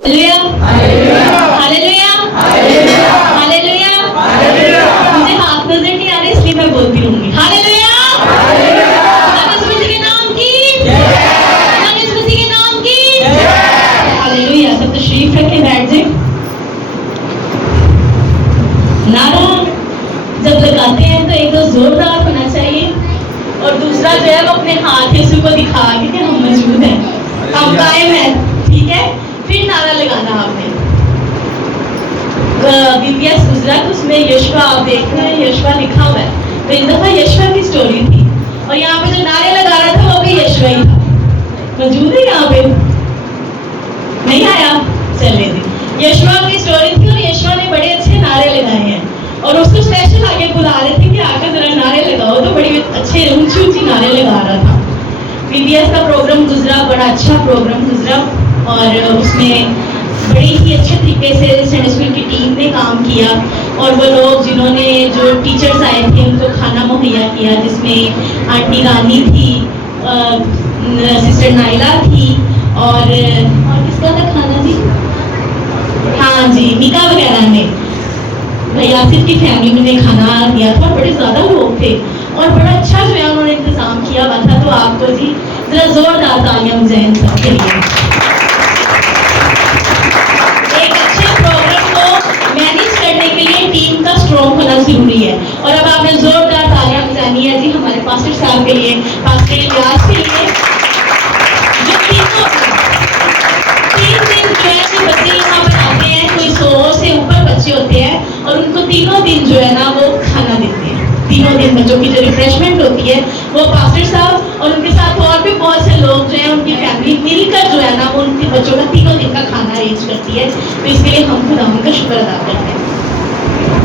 Hallelujah, hallelujah, hallelujah, hallelujah. मुझे हाथ नजर नहीं आ रहे इसलिए मैं बोलती रहूंगी। हालेलुया, यीशु मसीह के नाम की जय, यीशु मसीह के नाम की जय। हालेलुया। सब तशरीफ रखे, बैठ जाए। नारा जब लगाते हैं तो एक तो जोरदार होना चाहिए और दूसरा जो है वो अपने हाथ यीशु को दिखा के कि हम मौजूद हैं, हम कायम हैं। ठीक है, फिर नारा लगाना आपने। बीपीएस गुजरात उसमें यशवा आप देख रहे हैं, यशवा लिखा हुआ है। तो इस दफा यशवा की स्टोरी थी और यहाँ पे जो नारे लगा रहा था वो भी यशवा ही था। मौजूद है यहाँ पे? नहीं आया? चलिए जी, यशवा की स्टोरी थी और यशवा ने बड़े अच्छे नारे लगाए हैं और उसको स्पेशल आगे बुला रहे थे कि आकर जरा नारे लगाओ। तो बड़ी अच्छे ऊंची ऊंची नारे लगा रहा था। बीपीएस का प्रोग्राम गुजरा, बड़ा अच्छा प्रोग्राम गुजरा और उसमें बड़े ही अच्छे तरीके से संडे स्कूल की टीम ने काम किया और वो लोग जिन्होंने जो टीचर्स आए थे उनको खाना मुहैया किया, जिसमें आंटी रानी थी, सिस्टर नाइला थी और किसका था खाना जी? हाँ जी, मिका वगैरह ने, यासिर की फैमिली ने खाना दिया था। बड़े ज़्यादा लोग थे और बड़ा अच्छा जो है उन्होंने इंतज़ाम किया हुआ था। तो आपको जी जरा जोरदार तालियां मुझे सबके लिए। एक अच्छे प्रोग्राम को मैनेज करने के लिए टीम का स्ट्रॉन्ग होना जरूरी है। और अब आपने जोरदार तालियां बजानी है जी हमारे पास्टर साहब के लिए, पास्टर इलियास के लिए, जो 3 दिन जो है बच्चे यहाँ पर आते हैं। कोई 100 से ऊपर बच्चे होते हैं और उनको तीनों दिन जो है ना वो खाना देते हैं। तीनों दिन बच्चों की जो रिफ्रेशमेंट होती है वो पास्टर साहब और उनके साथ और भी बहुत से लोग जो है उनकी फैमिली मिलकर जो है ना वो उनके बच्चों का तीनों दिन का खाना अरेंज करती है। तो इसके लिए हम खुदा उनका शुक्र अदा करते हैं।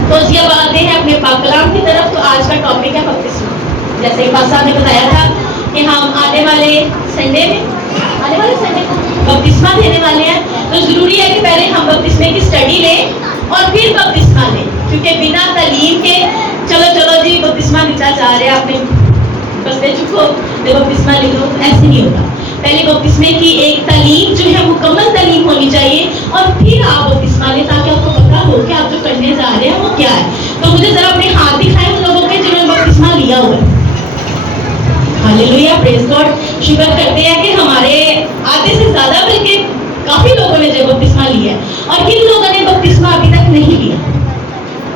तो जी अब आते हैं अपने पाक कलाम की तरफ। तो आज का टॉपिक है बपतिस्मा। जैसे पास साहब ने बताया था कि हम आने वाले संडे को बपतिस्मा देने वाले हैं। तो जरूरी है कि पहले हम बपतिस्मे की स्टडी लें और फिर बपतिस्मा लें, क्योंकि बिना तालीम के चलो जी बपतिस्मा नीचा जा रहे हैं आपने बस दे चुको तो बपतिस्मा ले लो, ऐसे नहीं होता। पहले बपतिस्मे की एक तालीम जो है मुकम्मल तालीम होनी चाहिए और फिर आप बपतिस्मा लें, ताकि आपको पता हो कि आप जो करने जा रहे हैं वो क्या है। तो मुझे जरा अपने हाथ दिखाएं उन लोगों के जिन्होंने बपतिस्मा लिया हुआ है। Hallelujah, praise God. शुक्र करते हैं कि हमारे आधे से ज्यादा बल्कि काफी लोगों ने जो बपतिस्मा लिया है। और किन लोगों ने बपतिस्मा अभी तक नहीं लिया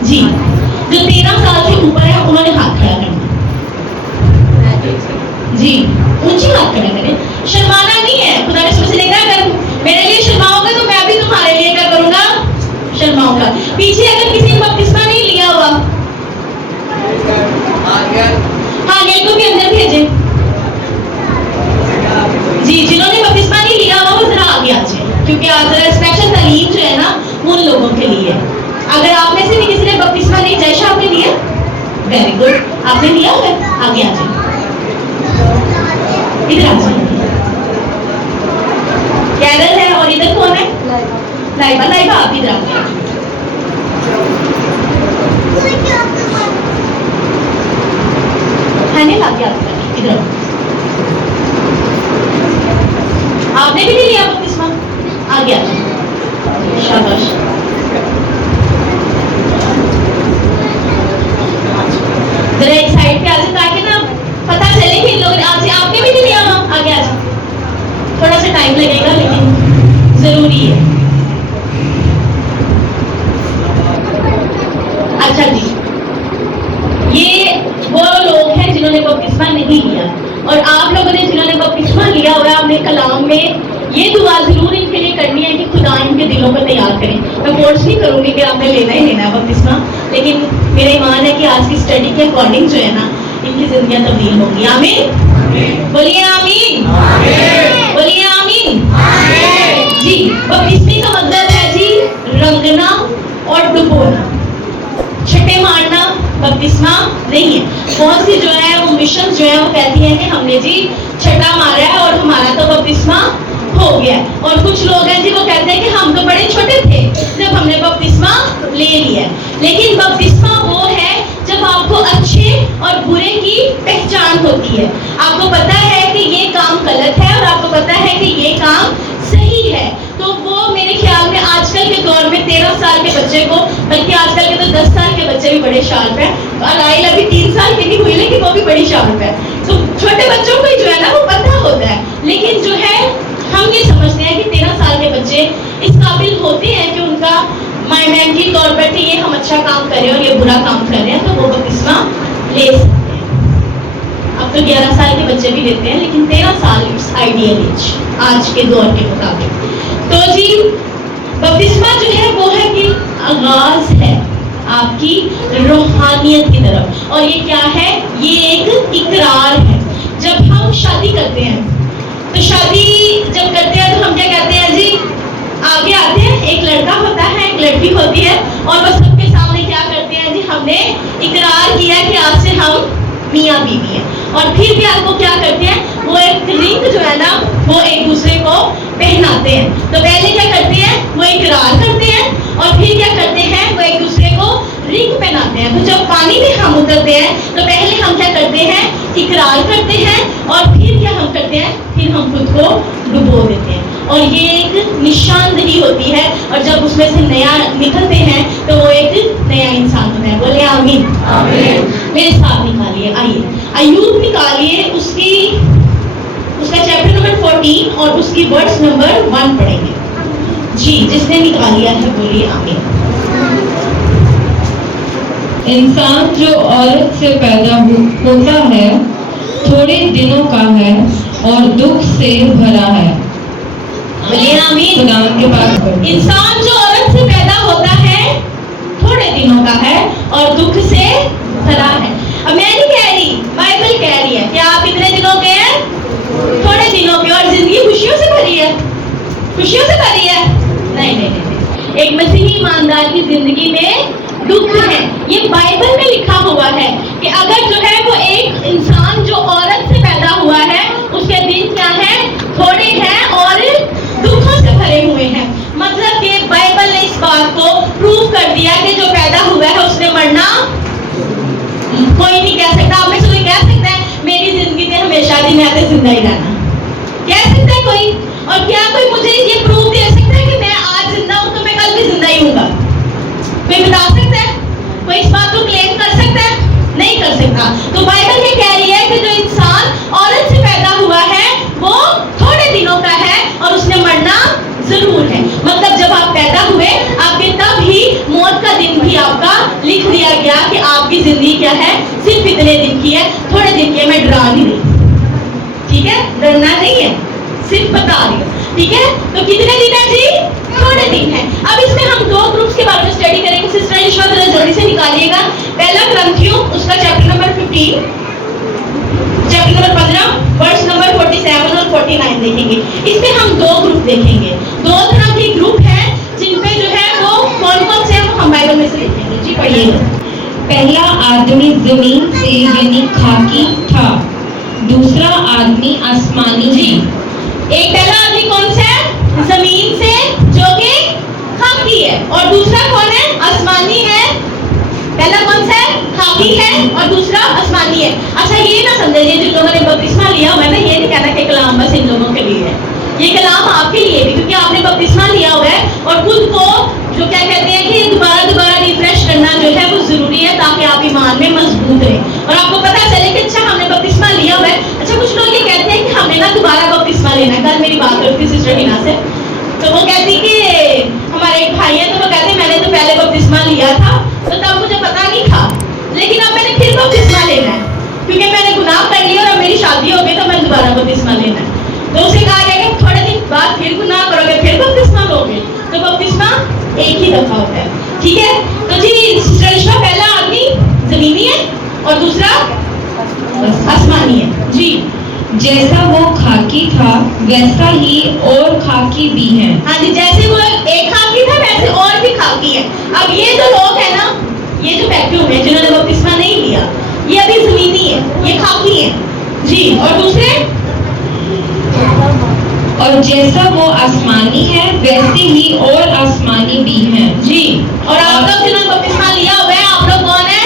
जी? जो 13 साल से ऊपर है उन्होंने हाथ खड़ा करना जी, ऊंची हाथ खड़ा करें। शर्माना नहीं है। खुदा ने सबसे कहा अगर मेरे लिए शर्माओगे तो मैं भी तुम्हारे लिए क्या करूंगा? शर्माऊंगा। पीछे अगर किसी ने बपतिस्मा नहीं लिया हुआ, हाँ गेट को भी अंदर भेजें जी। जिन्होंने बपतिस्मा नहीं लिया हुआ वो जरा आगे आ जाए, क्योंकि आज जरा स्पेशल तालीम जो है ना वो उन लोगों के लिए है। अगर आप में से भी किसी ने बपतिस्मा नहीं, जैसा आपने लिया, वेरी गुड, आपने लिया होगा, आगे आ जाए, इधर आ जाए। कैरल है और इधर कौन है? लाइबा। लाइबा आप इधर आगे आ जाए। आगे इधर आपने भी नहीं लिया बपतिस्मा, आगे आ जाए। शाबाश। जरा एक साइड पे आ जाए ताकि ना पता चले कि इन लोगों ने आज आपने भी नहीं लिया। हम आगे आ जाए, थोड़ा सा टाइम लगेगा लेकिन जरूरी है। अच्छा जी, ये वो लोग हैं जिन्होंने बपतिस्मा नहीं लिया और आप लोगों ने जिन्होंने बपतिस्मा लिया हुआ है, आपने कलाम में ये दुआ जरूर इनके लिए करनी है कि खुदा इनके दिलों को तैयार करें। मैं फोर्स नहीं करूंगी कि आपने लेना ही लेना है बपतिस्मा, लेकिन मेरा ईमान है कि आज की स्टडी के अकॉर्डिंग जो है ना इनकी जिंदगियां तब्दील होंगी। आमीन, बोलिए आमीन, बोलिए आमीन जी। बपतिस्मे का मतलब है जी रंगना और डुबोना, छट्टे मारना बपतिस्मा नहीं है। बहुत सी जो है वो मिशन जो है वो कहती है कि हमने जी छट्टा मारा है और हमारा तो बपतिस्मा हो गया। और कुछ लोग हैं जी वो कहते हैं कि हम तो बड़े छोटे थे जब हमने बपतिस्मा ले लिया। लेकिन बपतिस्मा वो है जब आपको अच्छे और बुरे की पहचान होती है। आपको पता है कि ये काम गलत है और आपको पता है कि ये काम सही है, तो वो मेरे ख्याल साल के बच्चे को, बल्कि आजकल के तो 10 साल के बच्चे भी बड़े शार्प हैं, और आइल अभी 3 साल की नहीं हुई लेकिन वो भी बड़ी शार्प है। तो छोटे बच्चों को ही जो है ना वो पता होता है, लेकिन जो है हम ये समझते हैं कि 13 साल के बच्चे इस काबिल होते हैं कि उनका मेंटली तौर पर कि ये हम अच्छा काम कर रहे हैं और ये बुरा काम कर रहे हैं, तो वो बपतिस्मा ले सकते हैं। अब तो 11 साल के बच्चे भी लेते हैं, लेकिन 13 साल इट्स आइडियल एज आज के दौर के मुताबिक। तो जी बपतिस्मा जो है वो है कि आगाज है आपकी रूहानियत की तरफ, और ये क्या है, ये एक इकरार है। जब हम शादी करते हैं तो शादी जब करते हैं तो हम क्या कहते हैं जी, आगे आते हैं, एक लड़का होता है, एक लड़की होती है, और बस सबके सामने क्या करते हैं जी, हमने इकरार किया कि आज से हम मियाँ बीवी हैं। और फिर भी आपको क्या करते हैं, वो एक रिंग जो है ना वो एक दूसरे को पहनाते हैं। तो पहले क्या करते हैं, वो इकरार करते हैं, और फिर क्या करते हैं, वो एक दूसरे को रिंग पहनाते हैं। तो जब पानी में हम उतरते हैं तो पहले हम क्या करते हैं, इकरार करते हैं, और फिर क्या हम करते हैं, फिर हम खुद को डुबो देते हैं। और ये एक निशानदेही होती है, और जब उसमें से नया निकलते हैं तो वो एक नया इंसान होता है। बोले आमीन। आमीन। मेरे साथ निकालिए, आइए अय्यूब निकालिए, उसका चैप्टर नंबर 14 और उसकी वर्ड्स नंबर 1 पढ़ेंगे जी। जिसने निकालिया है बोलिए आमीन। इंसान जो औरत से पैदा होता है थोड़े दिनों का है और दुख से भरा है। बोलिए आमीन। खुदावंद के पास इंसान जो औरत से पैदा होता है थोड़े दिनों का है और दुख से भरा है। अब मैं नहीं कह रही, बाइबल कह रही है कि आप इतने दिनों के हैं, थोड़े दिनों के, और जिंदगी खुशियों से भरी है, खुशियों से भरी है। नहीं नहीं नहीं, एक मसीही ईमानदार की जिंदगी में दुख है। ये बाइबल में लिखा हुआ है कि अगर जो है वो एक इंसान जो औरत से पैदा हुआ है उसके दिन क्या है, थोड़े हैं और दुखों से भरे हुए हैं। मतलब कि बाइबल ने इस बात को प्रूव कर दिया कि जो पैदा हुआ है उसने मरना कोई नहीं कह सकता। आप में से कोई कह सकता है मेरी जिंदगी में हमेशा दिन आते जिंदा ही रहना, कह सकता है कोई? और क्या कोई मुझे ये प्रूफ दे सकता है कि मैं आज जिंदा हूं तो मैं कल भी जिंदा ही हूँगा? कोई बता सकता है? कोई इस बात को क्लेम कर सकता है? नहीं कर सकता। तो बाइबल ये कह रही है कि जो इंसान औरत से पैदा हुआ है वो थोड़े दिनों का है और उसने मरना जरूर है। मतलब जब आप पैदा हुए आपके तब ही मौत का दिन भी आपका लिख दिया गया कि आपकी जिंदगी क्या है, सिर्फ इतने दिन की है, थोड़े दिन की है। मैं डरा नहीं रही, ठीक है, डरना नहीं है, सिर्फ बता रही हूँ, ठीक है। तो कितने दिन है जी? थोड़े दिन है। अब इसमें हम 2 ग्रुप्स के बारे में स्टडी करेंगे। सिस्टर ईश्वर जरा जल्दी से निकालिएगा। पहला ग्रंथियों उसका chapter number 15, chapter number 15 verse number 47 और 49 देखेंगे। इसमें हम 2 ग्रुप देखेंगे। 2 तरह के ग्रुप हैं जिनपे जो है वो कौन-कौन से हम बाइबल में से देखेंगे। जी पढ़िएगा। पहला आदमी जमीन से यानी खाकी था, दूसरा आदमी आसमानी। जी, एक पहला आदमी कौन सा है? जमीन से, जो कि खाकी है, और दूसरा कौन है? आसमानी है। पहला कौन सा है? खाकी है, और दूसरा आसमानी है। अच्छा ये ना समझिए जिन लोगों ने बपतिस्मा लिया हुआ है ना, ये नहीं कहना कि कलाम बस इन लोगों के लिए है, ये कलाम आपके लिए भी, क्योंकि आपने बपतिस्मा लिया हुआ है और खुद को जो क्या कहते हैं कि दोबारा रिफ्रेश करना जो है वो जरूरी है ताकि आप ईमान में मजबूत रहें और आपको पता चले कि अच्छा हमने बपतिस्मा लिया हुआ है। अच्छा कुछ लोग ये कहते हैं कि हमने ना दोबारा बपतिस्मा लेना है। कल मेरी बात करती थी सिस्टर हिना से, तो वो कहती कि हमारे एक भाई है, तो वो कहते मैंने तो पहले बपतिस्मा लिया था तो तब मुझे पता नहीं था, लेकिन अब मैंने फिर बपतिस्मा लेना है क्योंकि मैंने गुनाह कर लिया और अब मेरी शादी हो गई तो मैंने दोबारा बपतिस्मा लेना है। तो उसे कहा गया कि थोड़े दिन बाद फिर गुनाह करोगे फिर बपतिस्मा लोगे, तो बपतिस्मा एक ही दफा होता है, ठीक है। तो जी सिस्टर पहला आदमी जमीनी है और दूसरा आसमानी है। जी जैसा वो खाकी था वैसा ही और खाकी भी है। हाँ जी, जैसे वो एक खाकी था वैसे और भी खाकी है। अब ये जो लोग है ना, ये जो वैक्यूम है जिन्होंने बपतिस्मा नहीं लिया, ये अभी जमीनी है, ये खाकी है जी। और दूसरे, और जैसा वो आसमानी है वैसे ही और आसमानी भी हैं जी। और आप लोग जिन्होंने बपतिस्मा लिया हुआ है आप लोग कौन है?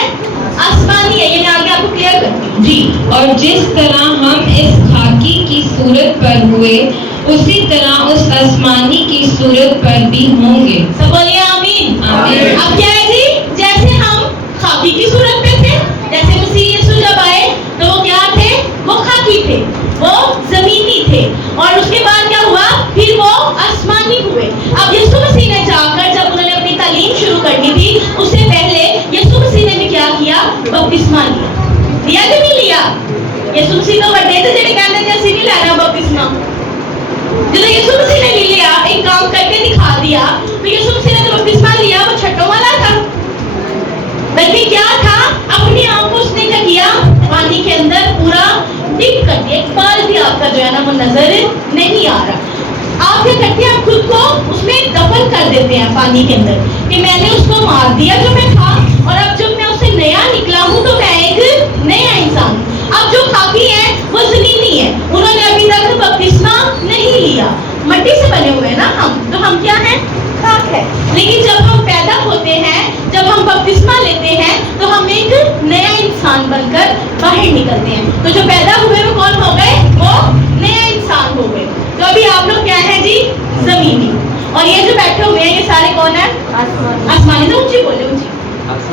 आसमानी है। ये मैं आगे आपको क्लियर करती हूँ जी। और जिस तरह हम इस खाकी की सूरत पर हुए उसी तरह उस आसमानी की सूरत पर भी होंगे। सब बोलिए आमीन। अब क्या है जी, जैसे हम खाकी की सूरत में थे, जैसे मसीह यीशु जब आए तो वो क्या थे, वो खाकी थे, वो जमीनी थे, और उसके बाद क्या हुआ, फिर वो आसमानी हुए। अब यीशु मसीह ने जाकर जब उन्होंने अपनी तालीम शुरू करनी थी, उससे पहले यीशु मसीह ने भी क्या किया, बपतिस्मा लिया कि नहीं लिया? यीशु मसीह तो बड़े थे जेडे कहते थे असि नहीं लेना बपतिस्मा। जब यीशु मसीह ने ले लिया, एक काम करके दिखा दिया, तो यीशु मसीह ने जो बपतिस्मा लिया वो छठों वाला था, बल्कि क्या था, अपनी आंख को उसने क्या किया, पानी के अंदर पूरा डिप कर दिया, एक बाल भी आपका जो है ना वो नजर नहीं आ रहा। आप क्या करते हैं, आप खुद को उसमें दफन कर देते हैं पानी के अंदर, कि मैंने उसको मार दिया जो मैं था, और अब जब मैं उससे नया निकला हूं तो मैं एक नया इंसान हूं। अब जो खाकी है वो जमीनी है, उन्होंने अभी तक बपतिस्मा नहीं लिया, मट्टी से बने हुए हैं ना हम, तो हम क्या हैं, खाक है। लेकिन जब हम पैदा होते हैं, जब हम बपतिस्मा लेते हैं, तो हम एक नया इंसान बनकर बाहर निकलते हैं। तो जो पैदा हुए वो कौन हो गए, वो नया इंसान हो गए। तो अभी आप लोग क्या है जी, जमीनी, और ये जो बैठे हुए हैं ये सारे कौन है, आसमानी। तो ऊंची बोले, ऊंची।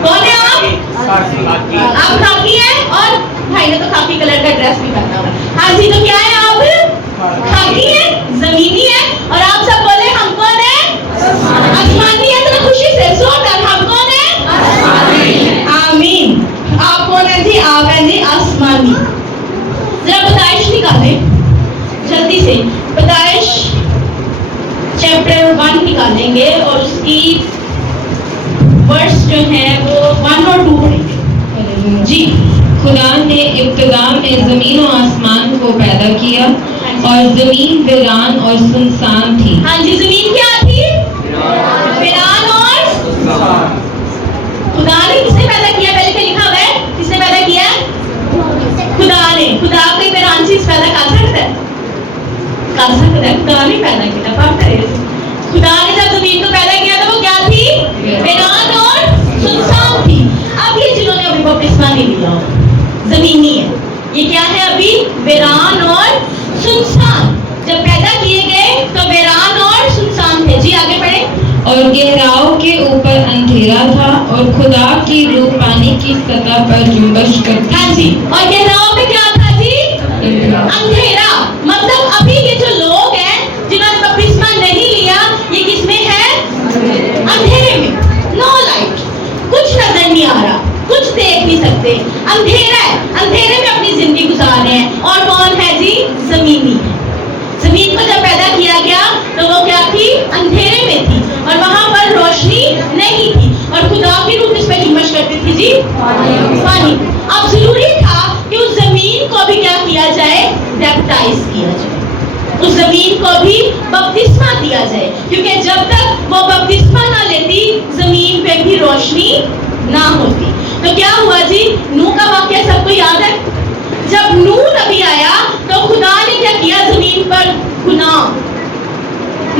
कौन है आप खाकी हैं, और भाई ने तो खाकी कलर का ड्रेस भी पहना हुआ है। हाँ जी, तो क्या है, आप खाकी है, जमीनी है, और आप सब बोले हम कौन है, आसमानी है। तो खुशी से जोरदार, हम कौन है, आमीन। आप कौन है जी, आप है जी आसमानी। जरा पैदाइश निकाले जल्दी से, पैदाइश चैप्टर 1 निकालेंगे, और उसकी वर्स जो है वो 1 और 2 पढ़ेंगे जी। खुदा ने इब्तिदा में जमीन और आसमान को पैदा किया, और जमीन वीरान और सुनसान थी। हाँ जी, जमीन क्या थी, वीरान और सुनसान। खुदा ने किसने पैदा किया, पहले क्या लिखा हुआ है, किसने पैदा किया, खुदा ने। खुदा कोई वीरान चीज पैदा कर सकता है, कर सकता है, खुदा ने पैदा किया, बात करें। खुदा ने जब जमीन को पैदा किया तो वो क्या थी, वीरान और सुनसान थी। अब ये जिन्होंने अभी बपतिस्मा नहीं लिया जमीनी है, ये क्या है, अभी वीरान और सुनसान। जब पैदा किए गए तो वीरान और सुनसान थे जी। आगे बढ़े। और गहराव के ऊपर अंधेरा था, और खुदा की रूह पानी की सतह पर जुम्बश करती। हाँ जी, और गहराव में क्या था जी, अंधेरा। मतलब अभी ये जो लोग हैं जिन्होंने बपतिस्मा नहीं लिया, ये किसमें है, अंधेरे में, नो लाइट, कुछ नजर नहीं आ रहा, कुछ देख नहीं सकते, अंधेरा है, अंधेरे में अपनी जिंदगी गुजार रहे हैं। और कौन है जी, जमीनी। जमीन को जब पैदा किया गया तो वो क्या थी, अंधेरे में थी, और वहां पर रोशनी नहीं थी, और खुदा की रूह किस पे जुम्बश करती थी जी, पानी। अब जरूरी था कि उस जमीन को भी क्या किया जाए, बैप्टाइज किया जाए, उस जमीन को भी बपतिस्मा दिया जाए, क्योंकि जब तक वो बपतिस्मा ना लेती, जमीन पे भी रोशनी ना होती। तो क्या हुआ जी, नूह का वाकया सबको याद है। जब नूह नबी आया तो खुदा ने क्या किया, जमीन पर गुनाह,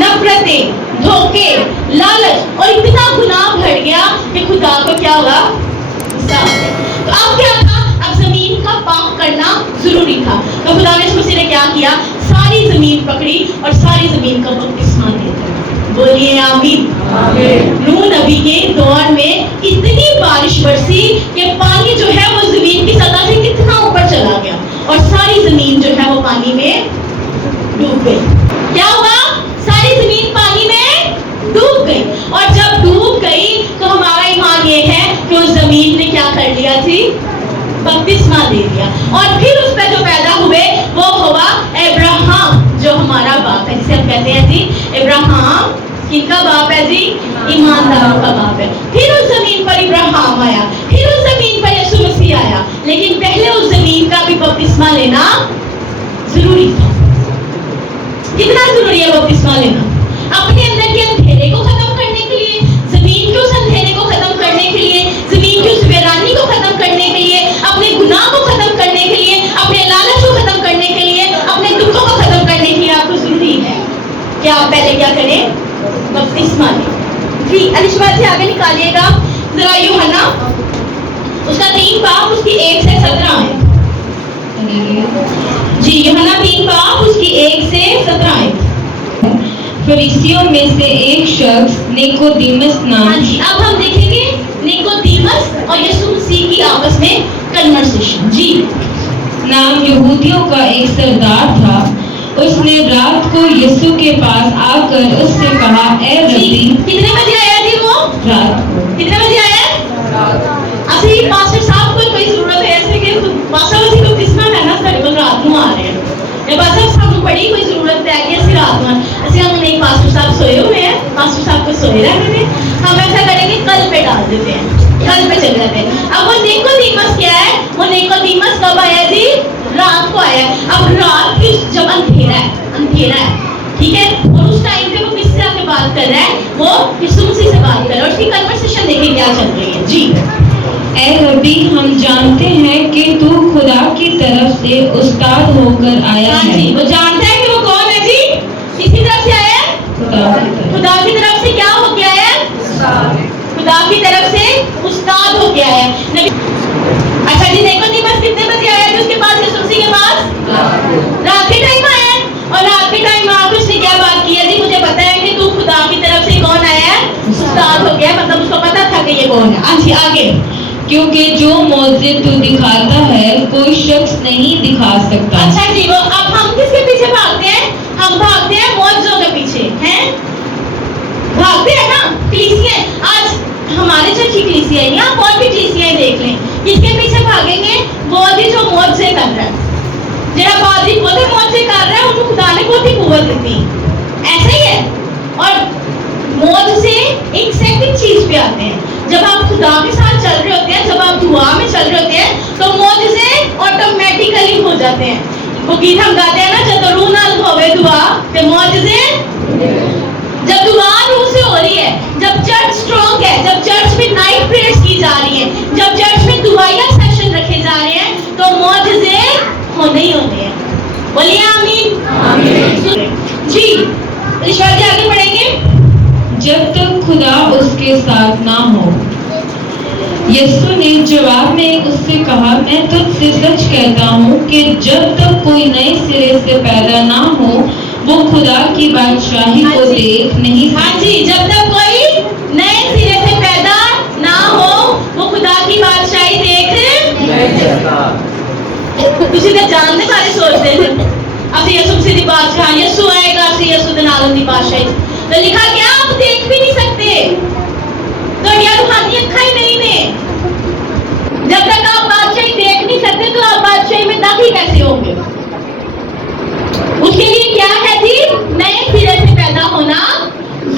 नफरतें, धोखे, लालच, और इतना गुनाह बढ़ गया कि खुदा को क्या हुआ, गुस्सा आ गया। तो अब क्या था, अब जमीन का पाक करना जरूरी था। तो खुदा ने मसीह ने क्या किया, सारी जमीन पकड़ी और सारी जमीन का बपतिस्मा दे दिया। बोलिए आमीन। नूह नबी के दौर में इतनी बारिश बरसी कि पानी जो है वो जमीन की सतह से कितना ऊपर चला गया, और सारी जमीन जो है वो पानी में डूब गई। क्या हुआ, सारी जमीन पानी में डूब गई। और जब डूब गई तो हमारा ईमान ये है कि उस जमीन ने क्या कर लिया थी, बपतिस्मा दे दिया। और फिर उस पर जो पैदा हुए वो हुआ अब्राहम, जो हमारा बाप है, जिसे हम कहते हैं जी अब्राहम। किनका बाप है जी, ईमानदारों का बाप है। फिर उस जमीन पर इब्राहिम आया, फिर उस जमीन पर यीशु मसीह आया, लेकिन पहले उस जमीन का भी बपतिस्मा लेना जरूरी था। कितना जरूरी है बपतिस्मा लेना, अपने अंदर के अंधेरे को खत्म करने के लिए, जमीन के उस अंधेरे को खत्म करने के लिए, जमीन की उस वीरानी को खत्म करने के लिए, अपने गुनाह को खत्म करने के लिए, अपने लालच को खत्म करने के लिए, अपने दुखों को खत्म करने के लिए आपको जरूरी है कि आप पहले क्या करें, बपतिस्मा लें। जी अलिशा जी आगे निकालिएगा जरा, यूहन्ना उसका 3 बाब उसकी 1 से 17 है जी। यूहन्ना 3 बाब उसकी 1 से 17 है। फरीसियों में से एक शख्स निकोदेमस हाँ नाम जी, अब हम देखेंगे निकोदेमस और यीशु मसीह की आपस में कन्वर्सेशन। जी नाम यहूदियों का एक सरदार था। उसने रात को यीशु के पास आकर उससे कहा, ए जी, रब्बी। कितने बजे आया जी वो? रात को। कितने बजे आया? असली पास्टर साहब को कोई जरूरत है ऐसे कि पास्टर जी को किसना लेना सारे को रात ਨੂੰ आ रहे हैं। ये पास्टर साहब बड़ी कोई जरूरत है कि असली रात में असली हम नहीं पास्टर साहब सोए हुए हैं, पास्टर साहब को सोए रहने दें। हम ऐसा करेंगे कल पे डाल देते हैं, कल पे चले जाते हैं। अब वो निकोदेमस क्या है? वो निकोदेमस कब आया जी? रात को आया। अब रात की जब अंधेरा है, ठीक है, और उस टाइम पे वो किससे आके बात कर रहा है? वो यीशु मसीह से बात कर रहा है और उसकी कन्वर्सेशन देखिए क्या चल रही है। जी ए रब्बी, हम जानते हैं कि तू खुदा की तरफ से उस्ताद होकर आया हाँ है। जी, वो जानता है कि वो कौन है जी? किसकी तरफ से आया है? खुदा की तरफ से क्या हो गया है? खुदा की तरफ से उस्ताद हो गया है। अच्छा जी, निकोदेमस कितने बजे आया जी उसके पास, यीशु मसीह के पास? रात के टाइम आया है। और रात के टाइम आकर उसने क्या बात की है जी? मुझे पता है कि तू खुदा की तरफ से कौन आया है? उस्ताद हो गया, मतलब उसको पता था कि ये कौन है। हाँ जी, आगे। क्योंकि जो मौजे तू दिखाता है कोई शख्स नहीं दिखा सकता। अच्छा जी, वो अब हम किसके पीछे भागते हैं? हम भागते हैं मौजों के पीछे, हैं? भागते हैं ना कलीसिया। आज हमारे चर्च की कलीसिया है, आप और भी कलीसियाएं देख लें, किसके पीछे भागेंगे? वो जी जो मौज से कर रहा है, जरा बाजी बोले मौज से कर रहा है, उनको खुदा ने बहुत ही कुव्वत दी, ऐसा ही है। और मौज से एक सेकंड चीज पे आते हैं, जब आप खुदा के साथ चल रहे होते हैं, जब आप दुआ में चल रहे होते हैं, तो मौज से ऑटोमेटिकली हो जाते हैं। वो गीत हम गाते हैं ना, जब रूह नाल होवे दुआ ते मौज से, जब दुआ रूह से हो रही है, जब चर्च स्ट्रॉन्ग है, जब चर्च में नाइट प्रेयर्स की जा रही है, जब चर्च में दुआया सेशन रखे जा रहे हैं, तो मौज से होने ही होते हैं। बोलिए आमीन। आमीन। जी ईश्वर जी आगे बढ़ेंगे। जब तक खुदा उसके साथ ना हो। यीशु ने जवाब में उससे कहा, मैं तुझसे सच कहता हूँ कि जब तक कोई नए सिरे से पैदा ना हो वो खुदा की बादशाही को देख नहीं सकता। हाँ जी, जब तक कोई नए सिरे से पैदा ना हो वो खुदा की बादशाही देख नहीं सकता। ਤੁਸੀਂ ਤਾਂ ਜਾਣ ਦੇ ਬਾਰੇ ਸੋਚਦੇ थे, ਅਸੀਂ यीशु मसीह की बादशाह, यीशु आएगा, ਅਸੀਂ यीशु ਦੇ ਨਾਲ ਦੀ बादशाही। तो लिखा क्या? आप देख भी नहीं सकते, तो ये रूहानी अक्खां ही नहीं ने। जब तक आप बादशाही देख नहीं सकते तो आप बादशाही में दाखिल कैसे होंगे? उसके लिए क्या है जी? नए सिरे से पैदा होना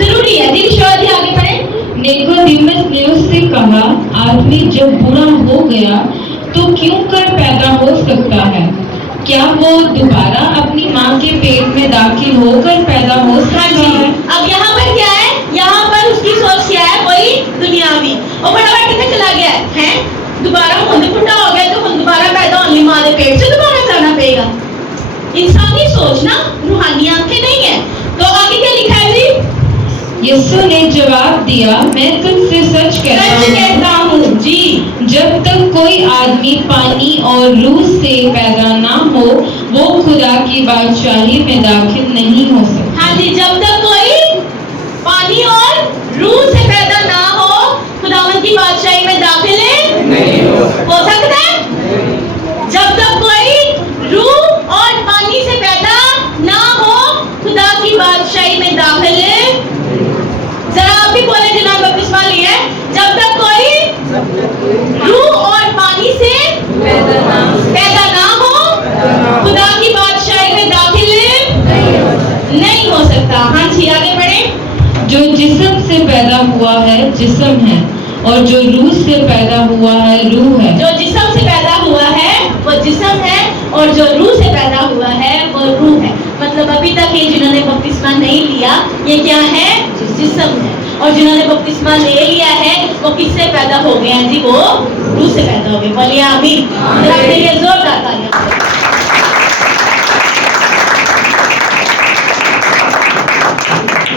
जरूरी है। जी ईश्वर जी आगे बढ़े। निकोदेमस ने उससे कहा, आदमी जब बुरा हो गया तो क्यों कर पैदा हो सकता है? क्या वो दोबारा अपनी माँ के पेट में दाखिल होकर पैदा हो सकता है? अब यहाँ पर क्या है? यहाँ पर उसकी सोच क्या है? वही दुनियावी। और फटाफट कितने चला गया है? दोबारा खुद फुटा हो गया तो खुद दोबारा पैदा होने माँ के पेट से दोबारा जाना पड़ेगा। इंसानी सोच ना, रूहानी आंखें नहीं है। तो आगे क्या लिखा है जी? यीशु ने जवाब दिया, मैं तुझसे सच कहता हूँ जी, जब तक कोई आदमी पानी और रूह से पैदा ना हो वो खुदा की बादशाही में दाखिल नहीं हो सकता। हाँ जी, जब तक कोई पानी और रूह से पैदा ना हो खुदावंद की बादशाही में दाखिल नहीं हो सकता है। जब तक कोई रूह और पानी से पैदा ना हो खुदा की बादशाही में दाखिल, जरा आप भी बोले जिन्होंने बपतिस्मा लिया है, जब तक कोई रूह और पानी से पैदा ना हो खुदा की बादशाही में दाखिल नहीं हो सकता। हाँ जी आगे बढ़े। जो जिस्म से पैदा हुआ है जिस्म है और जो रूह से पैदा हुआ है रूह है। जो जिस्म से पैदा हुआ है वो जिस्म है और जो रूह से पैदा हुआ है वो रूह है। मतलब अभी तक ये जिन्होंने बपतिस्मा नहीं लिया ये क्या है? जिस्म है। और जिन्होंने बपतिस्मा ले लिया है वो किससे पैदा हो गए हैं जी? वो रूह से पैदा हो गए। बोलिए आमीन। अपने लिए जोरदार तालियां।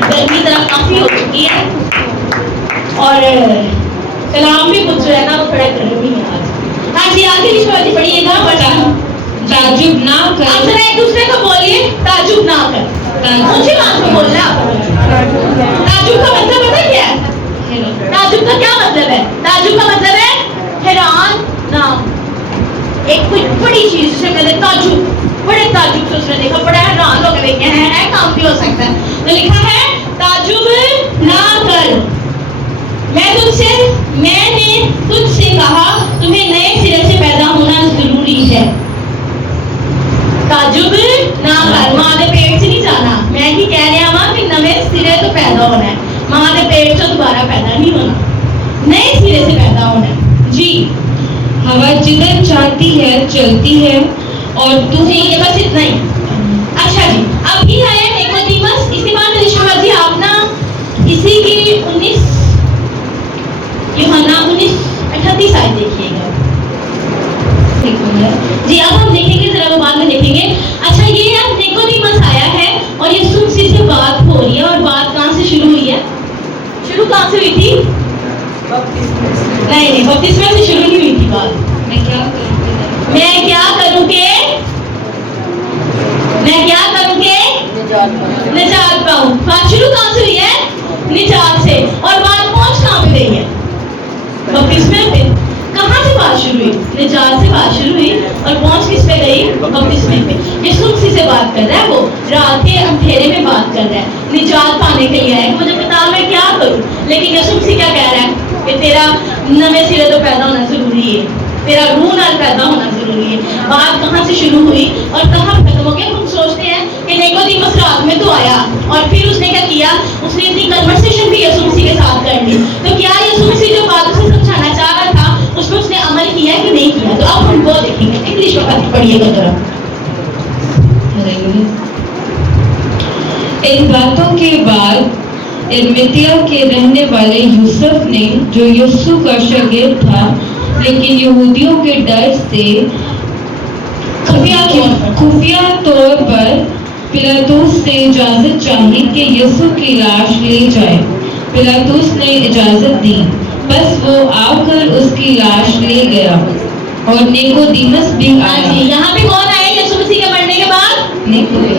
गर्मी तरह काफी हो चुकी है और कलाम भी कुछ जो है ना वो थोड़ा गर्मी है आज। हाँ जी आगे ईश्वर जी पढ़िएगा। ताजुब ना कर। आप जरा एक दूसरे को बोलिए ताजुब ना कर। ऊंची आवाज में बोलना। ताजुब का मतलब पता है क्या है? ताजुब का क्या मतलब है? ताजुब का मतलब है हैरान ना, एक कोई बड़ी चीज जिसे कहते हैं ताजुब, बड़े ताजुब से उसने देखा, बड़ा हैरान होकर देखे हैं, काम भी हो सकता है। तो लिखा है ताजुब ना कर, मैंने तुझसे कहा तुम्हें नए सिरे से पैदा होना जरूरी है। ताजुब ना कर, मां के पेट से नहीं जाना। मैं की कह रहा मां कि नवे सिरे तो पैदा होना है, मां के पेट से दोबारा पैदा नहीं होना, नए सिरे से पैदा होना है। जी हवा जिधर चाहती है चलती है और तू जी, ये बस इतना ही। अच्छा जी, अब ही आया निकोदेमस। इसके बाद ऋषभ जी आप ना इसी की 19 यूहन्ना 19:38 आयत देखिएगा। जी अब हम देखेंगे, जरा वो बाद में देखेंगे। अच्छा ये अब निकोदेमस आया है और यीशु मसीह से बात हो रही है, और बात कहाँ से शुरू हुई है? शुरू कहाँ से हुई थी? नहीं, बपतिस्मा से शुरू नहीं हुई थी बात। मैं क्या करूं के निजात पाऊं। बात शुरू कहाँ से हुई है? निजात से। और बात पहुंच कहाँ पे गई है? बपतिस्मा पे। कहाँ से बात शुरू हुई? निजात से बात शुरू हुई और पहुंच किस पे गई? बपतिस्मा पे। यीशु मसीह से बात कर रहा है, वो रात के अंधेरे में बात कर रहा है, निजात पाने के लिए है। मुझे बता मैं क्या करूं? लेकिन यीशु मसीह क्या कह रहा है कि तेरा नवे सिरे तो पैदा होना जरूरी है, तेरा रूह नाल पैदा होना जरूरी है। बात कहाँ से शुरू हुई और कहाँ खत्म हो गया? हम सोचते हैं कि निकोदेमस रात में तो आया और फिर उसने क्या किया? उसने इतनी कन्वर्सेशन भी यीशु मसीह के साथ कर ली। तो क्या यीशु मसीह जो बात उसे समझाना चाह रहा था उसमें उसने अमल किया कि नहीं किया? तो अब हम वो देखेंगे। इंग्लिश में पढ़िएगा जरा। इन बातों के बाद अरिमतिया के रहने वाले यूसुफ ने, जो यीशु का शागिर्द था लेकिन यहूदियों के डर से खुफिया तौर पर पिलातुस से इजाजत चाही कि यीशु की लाश ले जाए। पिलातुस ने इजाजत दी, बस वो आकर उसकी लाश ले गया और निकोदेमस भी आया। यहाँ पे कौन आया यीशु मसीह के मरने के बाद?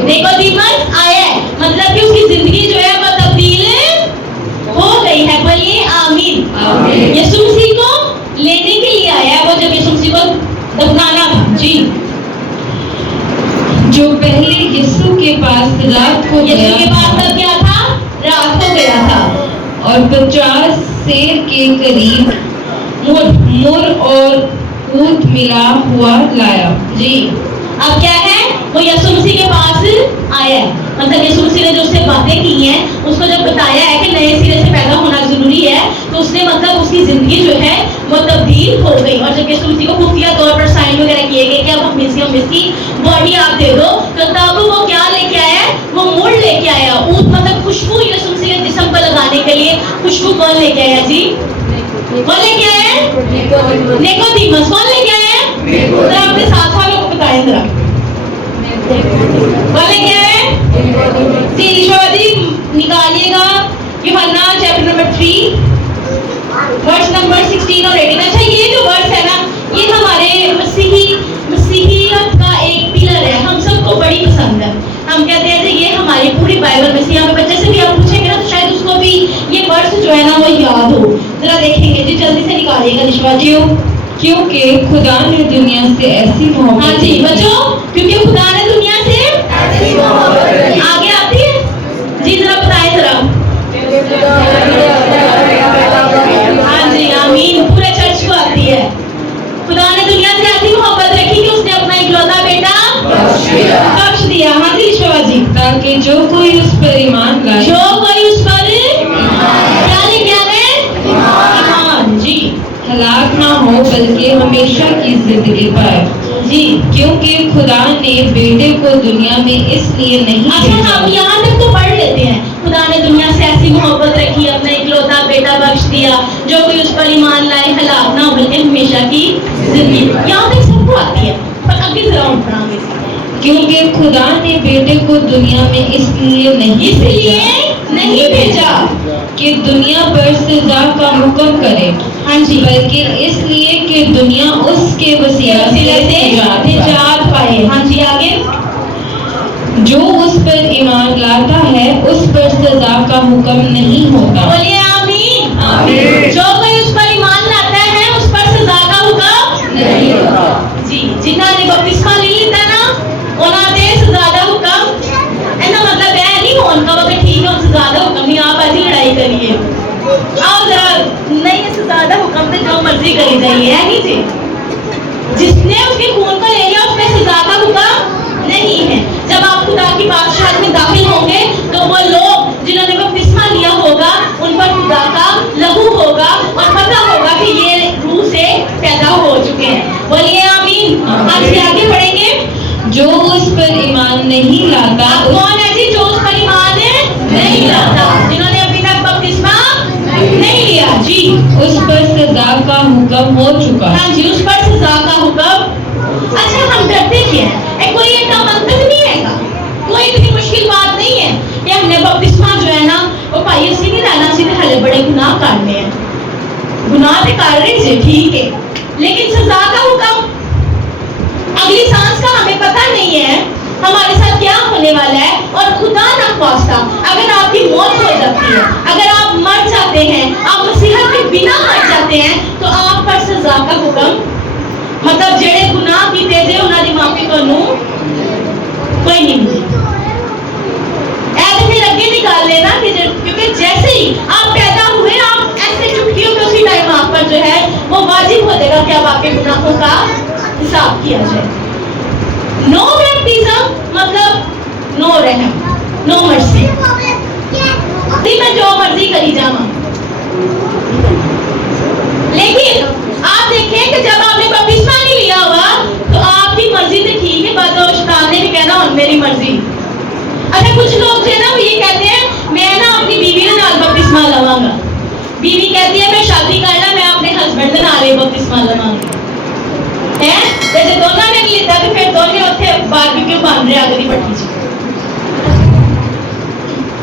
निकोदेमस आया है, मतलब कि उसकी जिंदगी जो है वो तब्दील हो गई है। बोलिए आमीन। यीशु मसीह को लेने के लिए आया वो, जब यीशु मसीह को दफनाना था। जी जो पहले यीशु के पास रात को यीशु के पास तब क्या था? रात को गया था और 50 सेर के करीब मुर और ऊंट मिला हुआ लाया। जी अब क्या है? वो यीशु मसीह के पास आया है, मतलब यीशु मसीह ने जो उससे बातें की हैं उसको जब बताया है कि नए सिरे से पैदा होना जरूरी है, तो उसने मतलब उसकी जिंदगी जो है वो तब्दील हो गई। और जब यीशु मसीह को खुफिया तौर पर साइन वगैरह किए गए कि अब हम इसकी बॉडी आप दे दो, तो तब वो क्या लेके आया? वो मुड़ लेके आया। ऊंट मतलब खुशबू यीशु मसीह के जिस्म पर लगाने के लिए खुशबू कौन लेके आया? जी कौन लेके आया? निकोदेमस। कौन लेके आया? जरा अपने साथ वालों को बताएं जरा, बोले क्या है? जी ईश्वरी निकालिएगा यूहन्ना चैप्टर नंबर 3 वर्स नंबर 16 और 18। अच्छा ये जो वर्स है ना, ये हमारे मसीहियत का एक पिलर है, हम सबको बड़ी पसंद है। हम कहते हैं कि ये हमारी पूरी बाइबल में से, यहाँ पे बच्चे से भी आप पूछेंगे ना तो शायद उसको भी ये वर्स जो है ना वो याद हो। जरा देखेंगे जी, जल्दी से निकालिएगा निश्वा। क्योंकि खुदा ने दुनिया से ऐसी मोहब्बत। हाँ जी बच्चों, क्योंकि खुदा ने दुनिया से ऐसी मोहब्बत। आगे आती है जी, जरा बताएं जरा। हाँ जी आमीन, पूरे चर्च को आती है। खुदा ने दुनिया से ऐसी मोहब्बत रखी कि उसने अपना इकलौता बेटा बख्श दिया। हाँ जी ईश्वर जी, ताकि जो कोई उस पर ईमान लाए, जो कोई उस पर क्या लेके आए? ईमान। जी हलाक ना हो बल्कि हमेशा की जिंदगी पाए। जी क्योंकि खुदा ने बेटे को दुनिया में इसलिए नहीं अच्छा हम यहाँ तक तो पढ़ लेते हैं, खुदा ने दुनिया से ऐसी मोहब्बत रखी, अपना इकलौता बेटा बख्श दिया, जो कोई उस पर ईमान लाए हलाक ना हो बल्कि हमेशा की जिंदगी। यहाँ तक सबको आती है, पर आगे जरा हम पढ़ाएंगे। क्योंकि खुदा ने बेटे को दुनिया में इसलिए नहीं भेजा कि दुनिया पर सजा का हुक्म करे, हाँ जी, बल्कि इसलिए कि दुनिया उसके वसीले से निजात पाए। हाँ जी आगे। जो उस पर ईमान लाता है उस पर सजा का हुक्म नहीं होता। बोलिए आमीन। जो कोई उस पर ईमान लाता है उस पर सजा का हुक्म नहीं होता। जी, जिन्होंने बपतिस्मा ले लिया ना उन्होंने सजा का हुक्म ऐसा मतलब है नहीं उनका वक्त ठीक है उनसे ज्यादा हुक्म नहीं आप ऐसी लड़ाई करिए आओ जरा नहीं सजा का हुक्म तो जो मर्जी करी जाइए है नहीं जी। जिसने उसके खून को ले लिया उसमें सजा का हुक्म नहीं है। जब आप खुदा की बादशाहत में दाखिल होंगे तो वो लोग जिन्होंने बपतिस्मा लिया होगा उन पर खुदा का लहू होगा और पता होगा कि ये रूह से पैदा हो चुके हैं। बोलिए आमीन। आज से आगे बढ़ेंगे। जो उस पर ईमान नहीं लाता आप कौन है जी जो उस पर ईमान नहीं लाता? जिन्होंने अभी तक बपतिस्मा नहीं लिया जी, उस पर सजा का हुक्म हो चुका। हाँ जी, उस पर सजा का हुक्म। अच्छा हम डरते क्या है? कोई इतना मंतक नहीं है, कोई इतनी मुश्किल बात नहीं है कि हमने बपतिस्मा जो है ना वो भाई उसी नहीं रहना सीधे हले बड़े गुनाह करने हैं। गुनाह तो कर रहे थे ठीक है, लेकिन सजा का हुक्म अगली सांस का हमें पता नहीं है हमारे साथ क्या होने वाला है। और खुदा ना खास्ता अगर आपकी मौत हो जाती है, अगर आप मर जाते हैं, आप मसीहत के बिना मर जाते हैं तो आप पर सजा का हुक्म मतलब जेड़े गुनाह कीते जे उन्हां दी माफी तोनू कोई नहीं मिली। ऐसे फिर अगे की गल है ना कि क्योंकि जैसे ही आप पैदा हुए आप ऐसे चुटकियों में उसी टाइम आप पर जो है वो वाजिब हो जाएगा कि अब आपके गुनाहों का हिसाब किया जाए। नो बैप्टिज्म मतलब नो रहम, नो मर्सी। मैं जो मर्जी करी जावा, लेकिन आप देखें कि जब आपने बपतिस्मा नहीं लिया हुआ तो आपकी मर्जी तो ठीक है, बाद शैतान ने भी कहना और मेरी मर्जी। अच्छा कुछ लोग जो है ना वो ये कहते हैं मैं ना अपनी बीवी के नाल बपतिस्मा लवांगा। बीवी कहती है मैं शादी करना मैं अपने हस्बैंड के नाल ही बपतिस्मा लवांगी है। जैसे दोनों ने लिया तो फिर दोनों उत्थे बारबेक्यू बन रहे अगली भट्टी च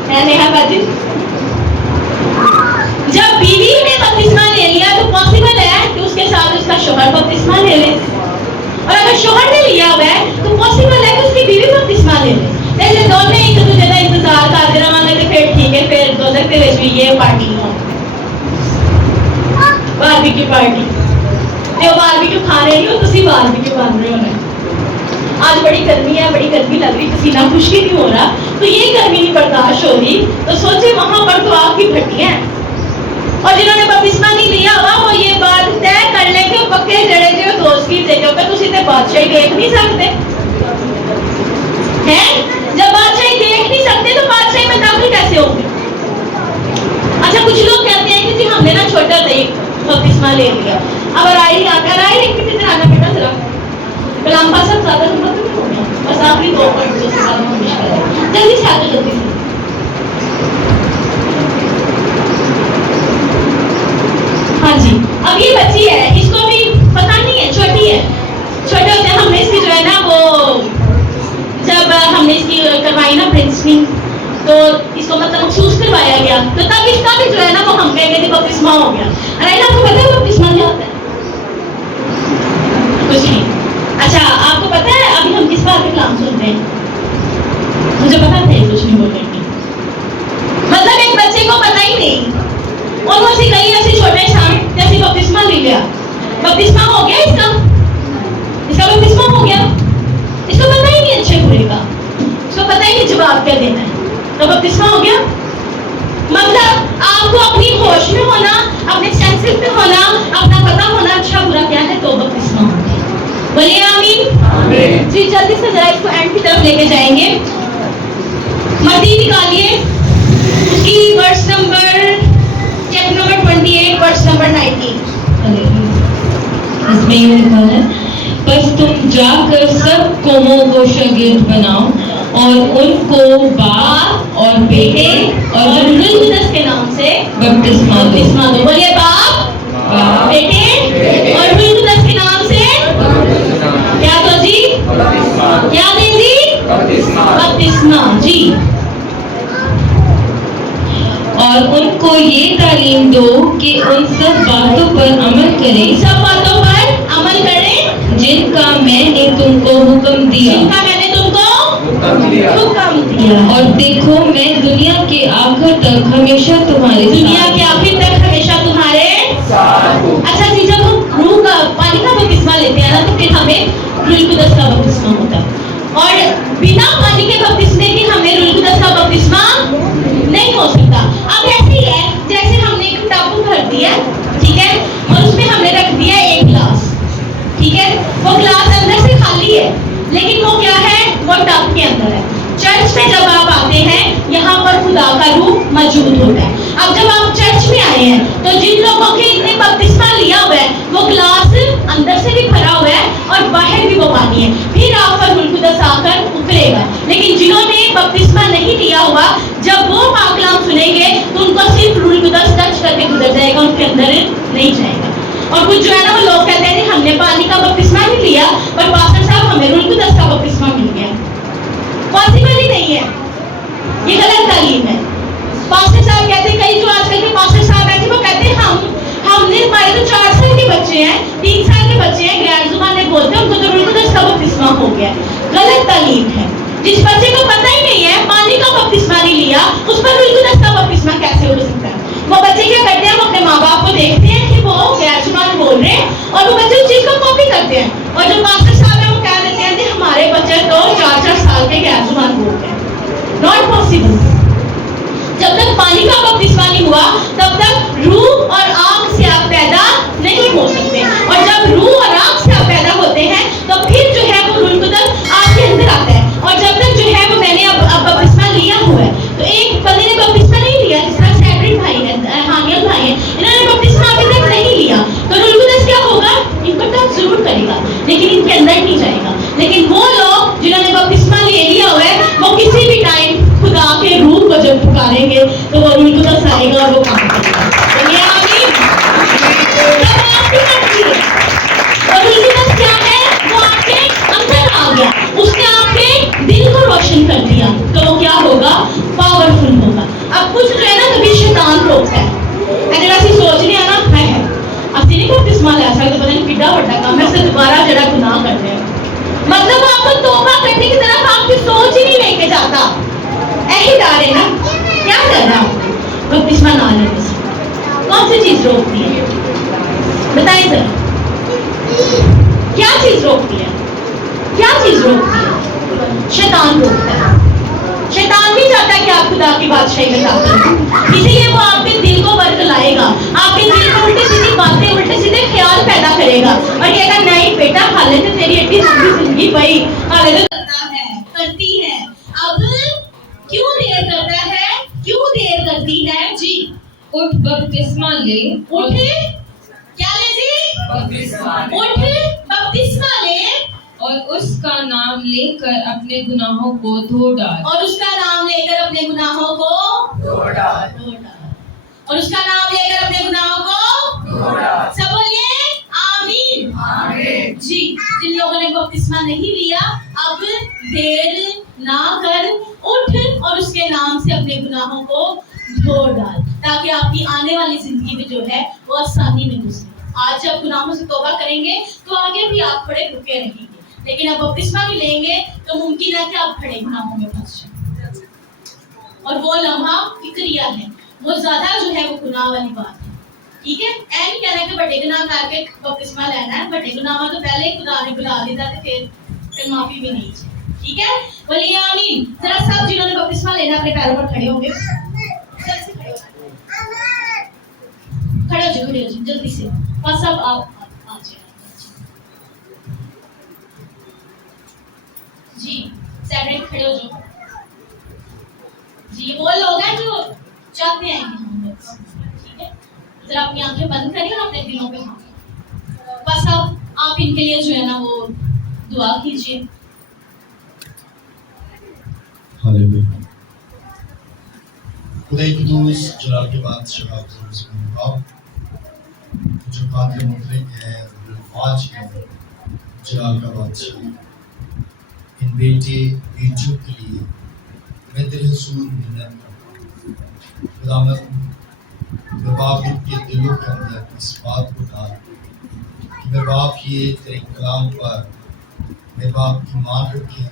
है नेहा बाजी। जब बीवी ने बपतिस्मा ले लिया तो पॉसिबल है कि उसके साथ उसका शौहर बपतिस्मा ले ले, और अगर शौहर ने लिया हुआ है तो पॉसिबल है कि उसकी बीवी बपतिस्मा ले ले। जैसे दोनों एक दूसरे का इंतजार करते रहांगे तो फिर ठीक है, फिर दोनों के बीच में ये पार्टी हो बारबेक्यू पार्टी ते बारबेक्यू खा रहे हो तुसी बारबेक्यू बन रहे हो। आज बड़ी गर्मी है, बड़ी गर्मी लग रही, पसीना खुश्की नहीं हो रहा, तो ये गर्मी नहीं बर्दाश्त हो रही तो सोचे वहां पर तो आपकी भट्टियां हैं। और जिन्होंने बपतिस्मा नहीं लिया हुआ वो ये बात तय कर ले कि पक्के जड़े जो दोस्त की जे क्योंकि तुसी ते बादशाही देख नहीं सकते हैं। जब बादशाही देख नहीं सकते तो बादशाही में दाखिल कैसे होंगे? अच्छा कुछ लोग कहते हैं कि जी हमने ना छोटा सा एक बपतिस्मा ले लिया, अब राई आकर राई एक कितने आना बेटा जरा कलाम पास सब ज्यादा नंबर तो नहीं हो गया, बस आखिरी 2 पॉइंट जो ज्यादा मुश्किल है जल्दी से आगे जल्दी से। हाँ जी, अब ये बच्ची है इसको भी पता नहीं है, छोटी है, छोटे होते हमने इसकी जो है ना वो जब हमने इसकी करवाई ना प्रिंसनिंग तो इसको मतलब महसूस करवाया गया तो तब इसका भी जो है ना वो हम कहेंगे कि बपतिस्मा हो गया। अरे आपको पता है बपतिस्मा क्या होता है? कुछ नहीं। अच्छा आपको पता है अभी हम किस बात पे कलाम सुनते हैं? मुझे पता था कुछ नहीं बोलने की, मतलब एक बच्चे को पता ही नहीं और वो ऐसे कहीं ऐसे छोटे शाम जैसे बपतिस्मा ले लिया, बपतिस्मा हो गया इसका बपतिस्मा हो गया, इसको पता ही नहीं अच्छे बुरे का, इसको पता ही नहीं जवाब क्या देना है, तो बपतिस्मा हो गया। मतलब आपको अपनी होश में होना, अपने सेंसेस में होना, अपना पता होना अच्छा बुरा क्या है तो बपतिस्मा हो गया। बोलिए आमीन। जी जल्दी से जरा इसको एंड की तरफ लेके जाएंगे। मत्ती निकालिए उसकी verse number chapter number 28 verse number 19। इसमें ये लिखा है बस तुम जाकर सब कौमों को शागिर्द बनाओ और उनको बाप और बेटे और रूह कुदस के नाम से बपतिस्मा दो। बोलिए बाप बेटे और रूह कुदस के नाम से क्या दो जी? क्या दे जी? बपतिस्मा जी। और उनको ये तालीम दो कि उन सब बातों पर अमल करें, सब बातों पर अमल करें जिनका मैंने तुमको हुक्म दिया, जिनका मैंने तुमको खुद काम दिया और देखो मैं दुनिया के आखिर तक हमेशा तुम्हारे दुनिया साथ के आखिर तक हमेशा तुम्हारे अच्छा जी, जब हम रूह का पानी का बपतिस्मा लेते हैं ना, तो फिर हमें रूह कुदस का बपतिस्मा होता है। और बिना पानी के बपतिस्मे के हमें रूह कुदस का बपतिस्मा नहीं हो सकता। अब ऐसे ही है जैसे हमने एक टापू भर दिया, ठीक है, और उसमें हमने रख दिया एक गिलास, ठीक है, वो गिलास अंदर से खाली है, लेकिन वो क्या है, वो टब के अंदर है। चर्च में जब आप आते हैं, यहाँ पर खुदा का रूह मौजूद होता है। अब जब आप चर्च में आए हैं, तो जिन लोगों के इतने बपतिस्मा लिया हुआ है, वो गिलास अंदर से भी भरा हुआ है और बाहर भी वो पानी है, फिर आप पर रूह कुदस आकर उतरेगा। लेकिन जिन्होंने बपतिस्मा नहीं लिया हुआ, जब वो पाकलाम सुनेंगे, तो उनको सिर्फ रूह कुदस टच करके गुजर जाएगा, उनके अंदर नहीं जाएगा। और कुछ जो है ना, वो लोग कहते हैं हमने पानी का बपतिस्मा नहीं लिया, पर पास्टर साहब हमें रूह कुदस का बपतिस्मा मिल गया। पॉसिबल ही नहीं है, ये गलत तालीम है। पास्टर साहब कहते हैं, कई जो आजकल के पास्टर साहब हैं, वो कहते हैं हमने हमारे तो 4 साल के बच्चे हैं, 3 साल के बच्चे हैं, गैर जुबाने बोलते हैं, उनको तो रूह कुदस का बपतिस्मा हो गया। गलत तालीम है। जिस बच्चे को पता ही नहीं है, पानी का बपतिस्मा नहीं लिया, उस पर रूह कुदस का बपतिस्मा कैसे हो सकता है? वो बच्चे क्या करते हैं, वो अपने माँ बाप को देखते हैं कि वो गैर जुबान बोल रहे हैं, और वो बच्चे उस चीज को कॉपी करते हैं, और जो पास्टर साहब है वो कह देते हैं कि हमारे बच्चे तो 4-4 साल के गैर जुबान बोलते हैं। Not possible. जब तक पानी का बपतिस्मा नहीं हुआ, तब तक रूह और आग से आप पैदा नहीं हो सकते। और जब रूह और आग से आप पैदा होते हैं, तो फिर जो है वो रूह कुदस आपके अंदर आता है। और जब तक जो है वो मैंने अब बपतिस्मा लिया हुआ है, तो एक बंदे ने बपतिस्मा नहीं लिया, जिस तरह सैड्रिक भाई है, हानियल भाई है, इन्होंने बपतिस्मा अभी तक नहीं लिया, तो रूह कुदस क्या होगा, इनको टच जरूर करेगा, लेकिन इनके अंदर नहीं जाएगा। लेकिन वो लोग जिन्होंने बपतिस्मा ले लिया हुआ है, वो किसी भी टाइम खुदा के रूह को जब पुकारेंगे, तो वो रूह कुदस आएगा और वो काम करेगा। और रूह कुदस क्या है, वो आपके अंदर आ गया, उसने आपके दिल को रोशन कर दिया, तो वो क्या होगा, पावरफुल होगा। अब कुछ जो है ना, कभी शैतान रोकता है, अगर ऐसी सोच रही है ना, है असली नहीं बपतिस्मा ले सकते, पता नहीं कितना बड़ा काम है, इससे दोबारा जरा गुनाह करते हैं, मतलब आपको तौबा करने की तरफ आपकी सोच ही नहीं लेके जाता। यही डर है ना, क्या करना बपतिस्मा ना लेने से कौन सी चीज रोकती है, बताएं सर, क्या चीज रोकती है, क्या चीज रोकती है? शैतान रोकता है। शैतान भी चाहता है कि आप खुदा की बादशाही में जाते, इसीलिए वो आपके दिल को वर्क लाएगा, आपके दिल में उल्टी सीधी बातें, उल्टे सीधे ख्याल पैदा करेगा, और कहेगा नहीं बेटा, हाले तो तेरी इतनी जिंदगी भाई, हाले तो करती है, अब क्यों देर करता है, क्यों देर करती है जी? उठ बपतिस्मा ले, उठे क्या ले जी, बपतिस्मा उठ बपतिस्मा ले, और उसका नाम लेकर अपने गुनाहों को धो डाल, और उसका नाम लेकर अपने गुनाहों को धो डाल, और उसका नाम लेकर अपने गुनाहों को धो डाल। सब बोलिए आमीन, आमीन जी। जिन लोगों ने बपतिस्मा नहीं लिया, अब देर ना कर, उठ और उसके नाम से अपने गुनाहों को धो डाल, ताकि आपकी आने वाली जिंदगी में जो है वो आसानी में गुजरे। आज जब गुनाहों से तौबा करेंगे, तो आगे भी आप खड़े रुके रहेंगे, लेकिन अब बपतिस्मा भी लेंगे, तो मुमकिन है कि आप खड़े गुनाहों में फंस जाए। और वो लम्हा फिक्रिया है, वो ज्यादा जो है वो गुनाह वाली बात है, ठीक है। ऐ नहीं कहना कि बड़े गुनाह करके बपतिस्मा लेना है, बड़े गुनाह तो पहले ही खुदा ने बुला दिया, तो फिर माफी भी नहीं चाहिए, ठीक है। बोलिए आमीन। जरा सब जिन्होंने बपतिस्मा लेना अपने पैरों पर खड़े होंगे, खड़े हो जाओ जल्दी से, और सब आप जी, सैड्रिक खड़े हो जाओ जी। ये वो लोग हैं जो चाहते हैं कि हम लोग, ठीक है। जरा अपनी आंखें बंद करिए और अपने दिलों पे हाथ, बस अब आप इनके लिए जो है ना वो दुआ कीजिए। हालेलुया। खुदा कुदूस जलाल के बादशाह आप जो कादिर मुतलक है, आज है जलाल का बादशाह, इन बेटे बेटियों के लिए मैं तेरे हुजूर मिन्नत करता हूँ। खुदावंद, मैं बाप के दिलों के अंदर इस बात को डाल कि मैं बाप ये तेरे कलाम पर मैं बाप की मान रखे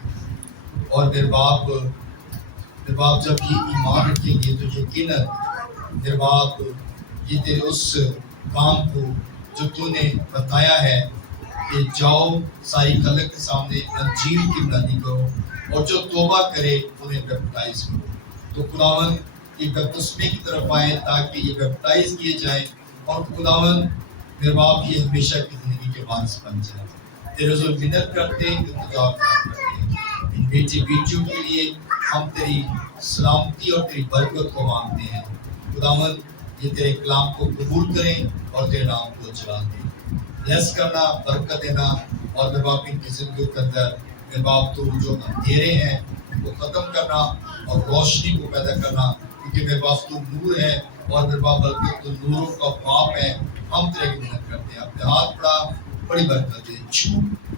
और मेरे बाप जब ये ईमान रखेंगे तो यकीनन मेरे बाप ये तेरे उस काम को जो तूने बताया है कि जाओ सारी खलक के सामने अंजीर की बुलंदी करो और जो तौबा करे उन्हें बैप्टाइज करो। तो खुदावन ये बपतिस्मे की तरफ आए ताकि ये बैप्टाइज किए जाएं और खुदावन मेरे बाप ये हमेशा की जिंदगी के वारिस बन जाए। तेरे हुजूर मिन्नत करते हैं, इंतजार करते हैं इन बेटे बेटियों के लिए। हम तेरी सलामती और तेरी बरकत को मांगते हैं। खुदावन ये तेरे कलाम को कबूल करें और तेरे नाम को चला दें। ब्लेस करना, बरकत देना और मेरे बाप इनकी जिंदगी के अंदर मेरे बाप तो जो अंधेरे हैं उनको खत्म करना और रोशनी को पैदा करना, क्योंकि मेरे बाप तो नूर है और मेरे बाप बल्कि तो नूरों का बाप है। हम तेरे की मेहनत करते हैं, अपने हाथ बढ़ा, बड़ी बरकत दे, छू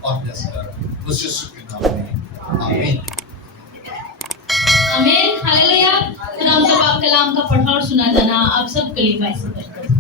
और ब्लेस कर उस यीशु के नाम में आमीन। आमीन, हालेलुया। खुदा हम जब आप कलाम का पढ़ा और सुना जाना आप सब के लिए बाइस करते हैं।